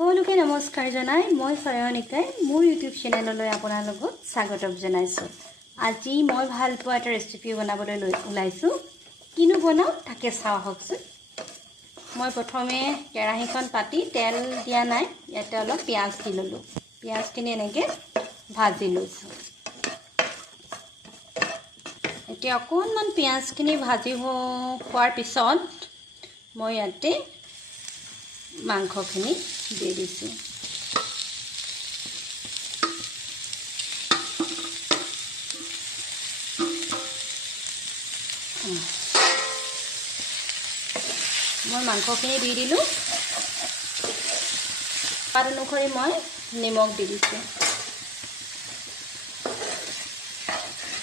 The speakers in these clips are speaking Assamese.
সকলোকে নমস্কাৰ জনাই মই সয়নিকাই মোৰ ইউটিউব চেনেললৈ আপোনালোকক স্বাগতম জনাইছোঁ। আজি মই ভাল পোৱা এটা ৰেচিপি বনাবলৈ ওলাইছোঁ। কিনো বনাওঁ তাকে চাওঁ আহকচোন। মই প্ৰথমে কেৰাহীখন পাতি তেল দিয়া নাই, ইয়াতে অলপ পিঁয়াজ দি ল'লোঁ। পিঁয়াজখিনি এনেকৈ ভাজি লৈছোঁ। এতিয়া অকণমান পিঁয়াজখিনি ভাজি হোৱাৰ পিছত মই ইয়াতে মাংসখিনি দি দিছোঁ। মই মাংসখিনি দি দিলোঁ। সোৱাদ অনুসৰি মই নিমখ দি দিছোঁ।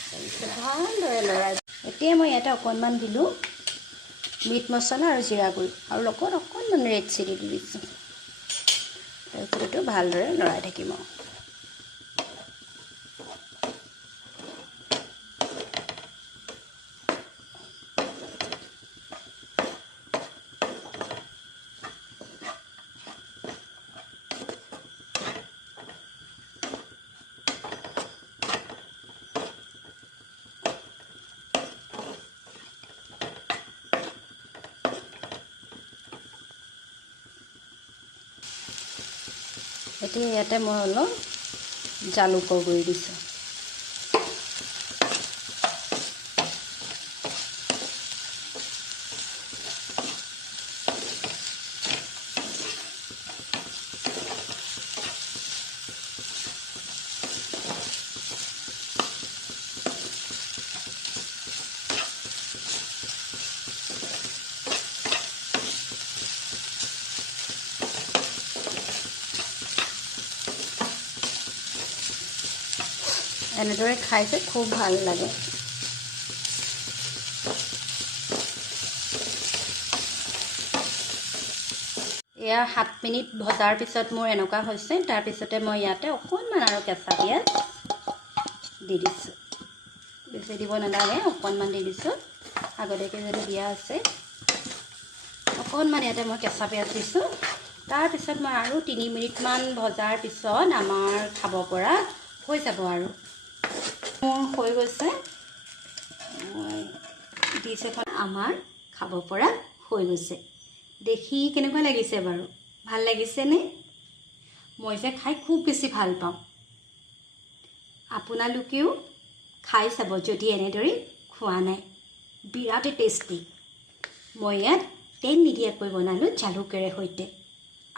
তাৰপিছত ভালদৰে লৰাই এতিয়া মই ইয়াতে অকণমান দিলোঁ মিট মছলা আৰু জিৰা গুড়ি আৰু লগত অকণমান ৰেড চিলি দি দিছোঁ। তাৰপিছত এইটো ভালদৰে লৰাই থাকিম আৰু এতিয়া ইয়াতে মই অলপ জালুকৰ গুড়ি দিছোঁ। এনেদৰে খাইছে খুব ভাল লাগে। এয়া 7 মিনিট ভজাৰ পিছত মোৰ এনেকুৱা হৈছে। তাৰপিছতে মই ইয়াতে অকণমান আৰু কেঁচা পিঁয়াজ দি দিছোঁ। বেছি দিব নালাগে, অকণমান দি দিছোঁ। আগতীয়াকৈ যদি দিয়া আছে অকণমান ইয়াতে মই কেঁচা পিঁয়াজ দিছোঁ। তাৰপিছত মই আৰু 3 মিনিটমান ভজাৰ পিছত আমাৰ খাব পৰা হৈ যাব আৰু মোৰ হৈ গৈছে। মই ডিছ এখন আমাৰ খাব পৰা হৈ গৈছে। দেখি কেনেকুৱা লাগিছে বাৰু? ভাল লাগিছেনে? মই যে খাই খুব বেছি ভাল পাওঁ। আপোনালোকেও খাই চাব যদি এনেদৰে খোৱা নাই। বিৰাটেই টেষ্টি। মই ইয়াত তেল নিদিয়াকৈ বনালোঁ জালুকেৰে সৈতে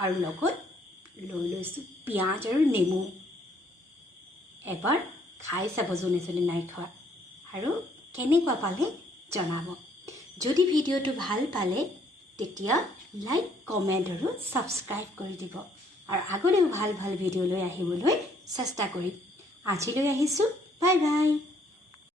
আৰু লগত লৈ লৈছোঁ পিঁয়াজ আৰু নেমু। এবাৰ খাই চাব যোনে যোনে নাই খোৱা আৰু কেনেকুৱা পালে জনাব। যদি ভিডিঅ'টো ভাল পালে তেতিয়া লাইক, কমেণ্ট আৰু ছাবস্ক্ৰাইব কৰি দিব আৰু আগলৈও ভাল ভাল ভিডিঅ' লৈ আহিবলৈ চেষ্টা কৰিম। আজিলৈ আহিছোঁ। Bye bye.